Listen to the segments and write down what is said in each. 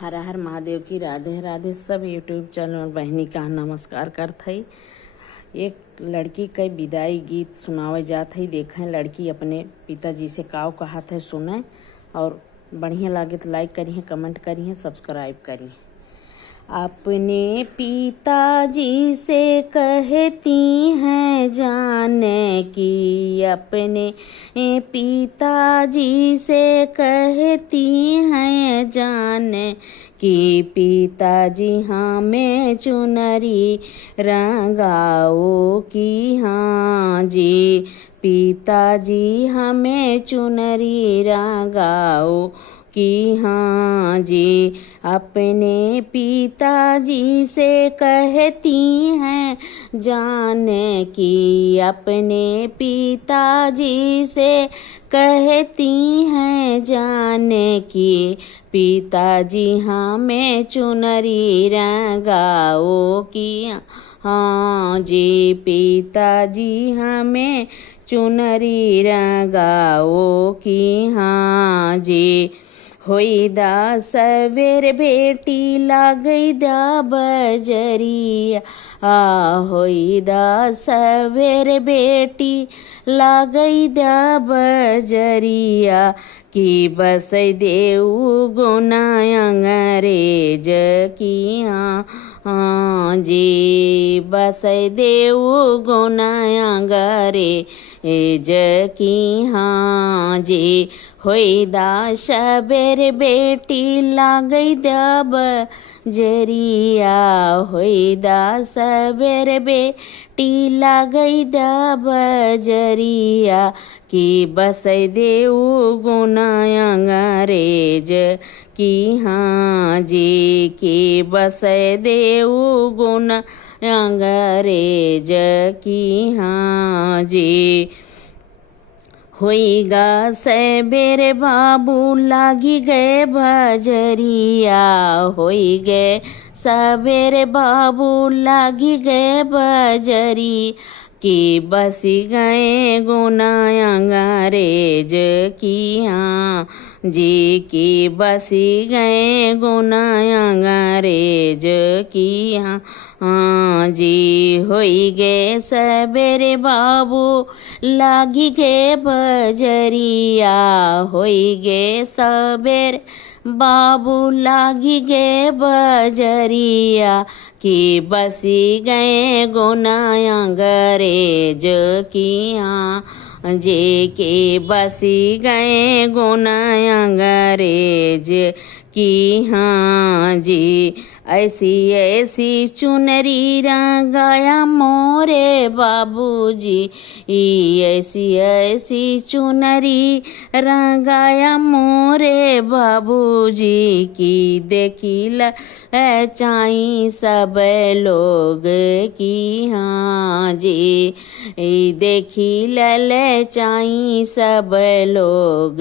हर हर महादेव की राधे राधे। सब YouTube channel बहनी का नमस्कार करत हई। एक लड़की का विदाई गीत सुनावे जात हई। देखें लड़की अपने पिताजी से काव कहत है, सुने और बढ़िया लागे तो लाइक करिए, कमेंट करिए, सब्सक्राइब करिए। अपने पिताजी से कहती हैं जाने की, अपने पिताजी से कहती हैं जाने कि पिताजी हमें चुनरी रंगाओ की, हाँ जी पिताजी हमें चुनरी रंगाओ कि हाँ जी। अपने पिताजी से कहती हैं जाने की, अपने पिताजी से कहती हैं जाने की पिताजी हमें चुनरी रंगाओ की, हाँ जी पिताजी हमें चुनरी रंगाओ की, हाँ जी। होई दा सवेर बेटी लागई दा बजरिया, होई दा सवेर बेटी लागई दा बजरिया कि बस देऊ गुना अंग्रेज की, हाँ जी बस देऊ गुना अंग्रेज की, हाँ जी। होई दा सबेर बेटी लागई दा बजरिया, होई दा सबेर बेटी लागई दा बजरिया कि बस देऊ गुना अंग्रेज की, हाँ जी कि बस देऊ गुना अंग्रेज की, हाँ जी। होईगा सबेर बाबू लागी गए बजरिया, होई गए सबेर बाबू लागी गए बजरी कि बसी गए गुना अंग्रेज की, हाँ जी कि बसी गए गुना अंग्रेज की, हाँ जी। होई गे सबेरे बाबू लागी गे बजरिया, होई गे सबेर बाबू लागी गे बजरिया कि बसी गए गुना अंग्रेज की, हाँ जे के बसी गए गुना अंग्रेज की, हाँ जी। ऐसी ऐसी चुनरी रंगाया मोरे बाबूजी, ऐसी ऐसी चुनरी रंगाया मोरे बाबूजी की देखी लचाई सब लोग की, हाँ जी देखी लचाई सब लोग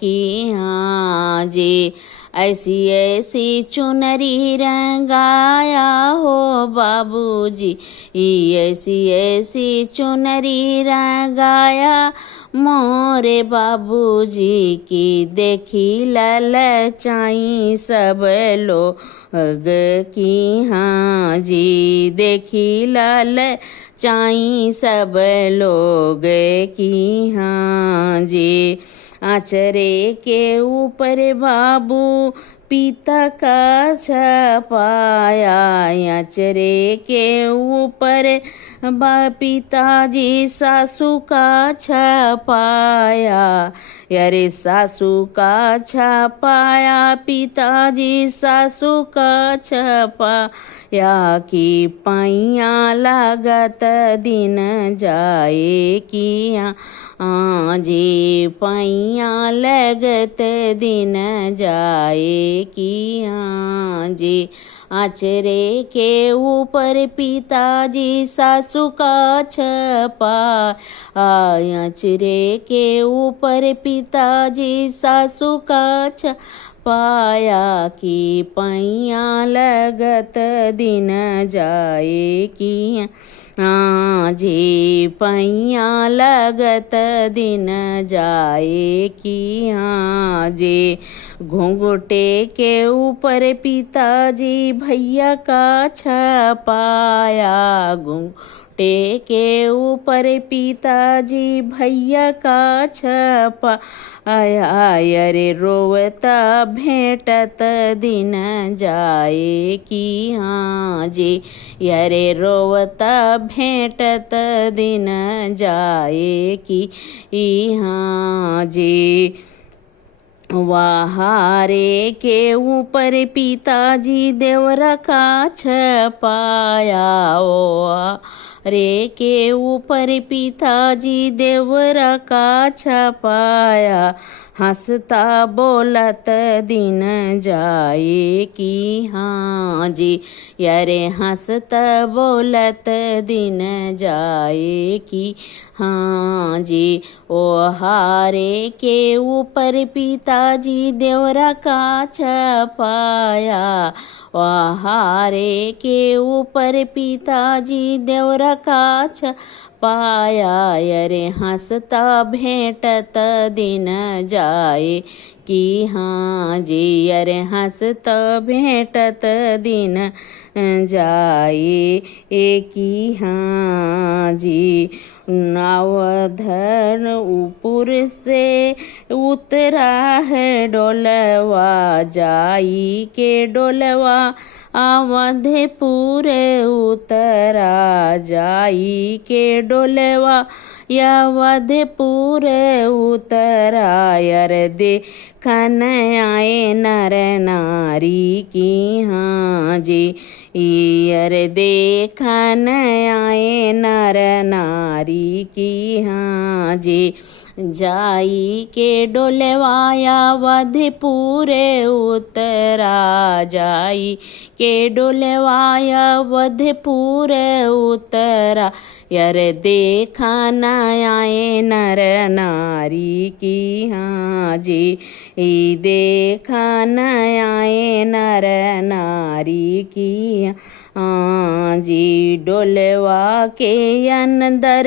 की, हाँ जी। ऐसी ऐसी चुनरी रंगाया हो बाबूजी, ऐसी ऐसी चुनरी रंगाया मोरे बाबूजी की देखी ललचाई सब लोग की, हाँ जी देखी ललचाई सब लोग की, हाँ जी। आचरे के ऊपर बाबू पिता का छपाया, आचरे के ऊपर पिताजी सासू का छपाया, अरे सासू का छपाया पिताजी सासू का छपाया कि पैया लागत दिन जाए की, हाँ जी पैया लगत दिन जाए की, हाँ जी। आचरे के ऊपर पिताजी सासू का छपा, आचरे के ऊपर पिताजी सासू का छपा पाया की पैया लगत दिन जाए की जे पैया लगत दिन जाए की जे घुंघटे के ऊपर पिताजी भैया का छपाया घुंघटे के ऊपर पिताजी भैया का छपाया अरे रोवता भेंटत दिन जाए की जे अरे रोवता भेंटत दिन जाए की जे वहारे के ऊपर पिताजी देवरा का छपाया रे के ऊपर पिताजी देवरा का छपाया हंसता बोलत दिन जाए की जी यारे हंसता बोलत दिन जाए की जी ओ हारे के ऊपर पिताजी देवरा का छपाया वहारे के ऊपर पिताजी देवरा का छपाया अरे हंसता भेंटत दिन जाए की जी अरे हंसता भेंटत दिन जाए की जी नवधन ऊपर से उतरा है डोलवा जाई के डोलवा अवधपुर उतरा जाई के डोलवा अवधपुर उतरा यार देखन आए नर नारी की जी यार देखन आए नर नारी की जी जाई के डोलवाया अवधपुर उतरा जाई के डोलवाया अवधपुर उतरा यार देखा न आए नर नारी की जी देखा न आए नर नारी की जी डोलवा के अंदर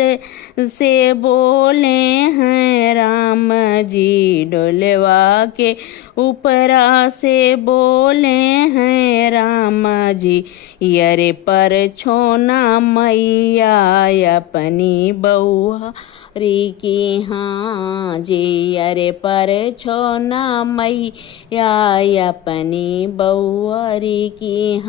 से बोले हैं राम जी डोलवा के ऊपरा से बोले हैं राम जी यरे पर छोना मैया अपनी बउआ री की जी अरे पर छोना मैया अपनी बउआरी की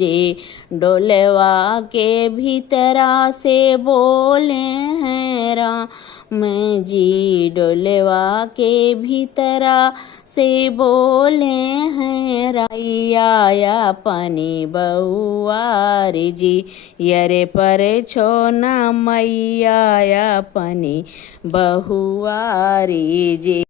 जी डोलवा के भीतरा से बोले हैं राम जी डोलवा के भीतरा से बोले हैं राया अपनी बउआरी जी यरे पर छोना मैया अपनी बहुआरी जी।